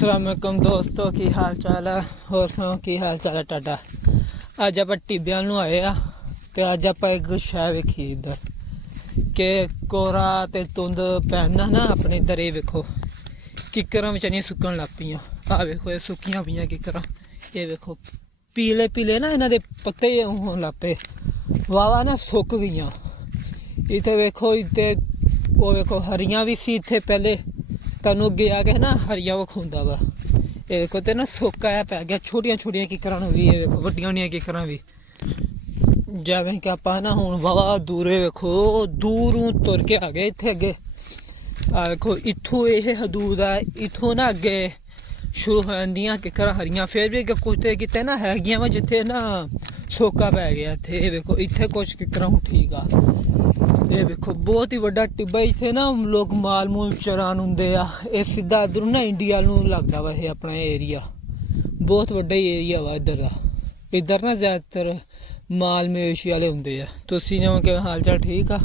अस्सलाम वालेकुम दोस्तों, की हाल चाल है? होर सुनाओ की हाल चाल है तुहाडा? अज आप टिब्बियां नूं आए आ ते अज आप एक शै वेखी इधर के कोरा ते धुंध पैना ना अपने इधर। ये वेखो किकरां बेचारियां सुक्कन लग पियां। आ वेखो ये सुक्कियां पियां किकरां। ये वेखो पीले पीले ना इन्हां दे पत्ते होन लग पे, वावा ना सुक गईयां। इत्थे वेखो इत्थे वो वेखो हरियां भी सी इत्थे पहले, तैनूं अगे आके ना हरिया विखाउंदा वा। ये देखो ते ना सोका आ पै गया छोटियां छोटियां किकरां भी। ये देखो वड्डियां वड्डियां किकरां भी। जिवें कि आपां ना हुण वावा दूरे वेखो दूरों तुर के आ गए इत्थे अगे। आ देखो इत्थों ये हदूद है, इत्थों ना अगे शुरू हो जांदियां किकरां हरियां। फिर भी कुछ किते ना हैगियां वा जित्थे ना सोका पै गया इत्थे। ये देखो इत्थे कुछ किकरां हुण ठीक आ। ये देखो बहुत ही बड़ा टिब्बा। इत्थे ना लोग माल मूल चरान हुंदे आ। ये सीधा इधरों ना इंडिया नूं लगदा वा। ये अपना एरिया बहुत बड़ा ही एरिया वा इधर दा। इधर ना ज़्यादातर माल मवेशी वाले हुंदे आ। तुसीं जिवें कि हाल चाल ठीक आ?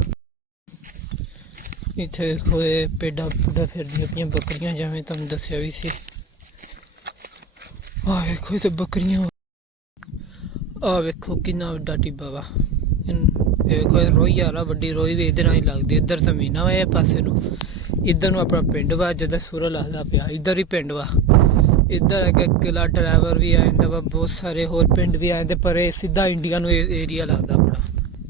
इत्थे देखो ये भेड्डां भुड्डां फिरदियां पियां, बकरियां जिवें तुहानूं दस्सेआ भी सी। आ वेखो इत्थे बकरियां। आ वेखो किन्ना बड़ा टिब्बा वा। देखो रोही आ रहा, वड्डी रोही भी इधर ही लगदी। इधर जमीनां वा इस पासे नूं, इधर नूं अपना पिंड वा जिद्दां सूरज लगदा पिया। इधर ही पिंड वा। इधर अगे किला ड्राइवर भी आ जांदा वा, बहुत सारे होर पिंड भी आ जांदे, पर ये सीधा इंडिया नूं एरिया लगदा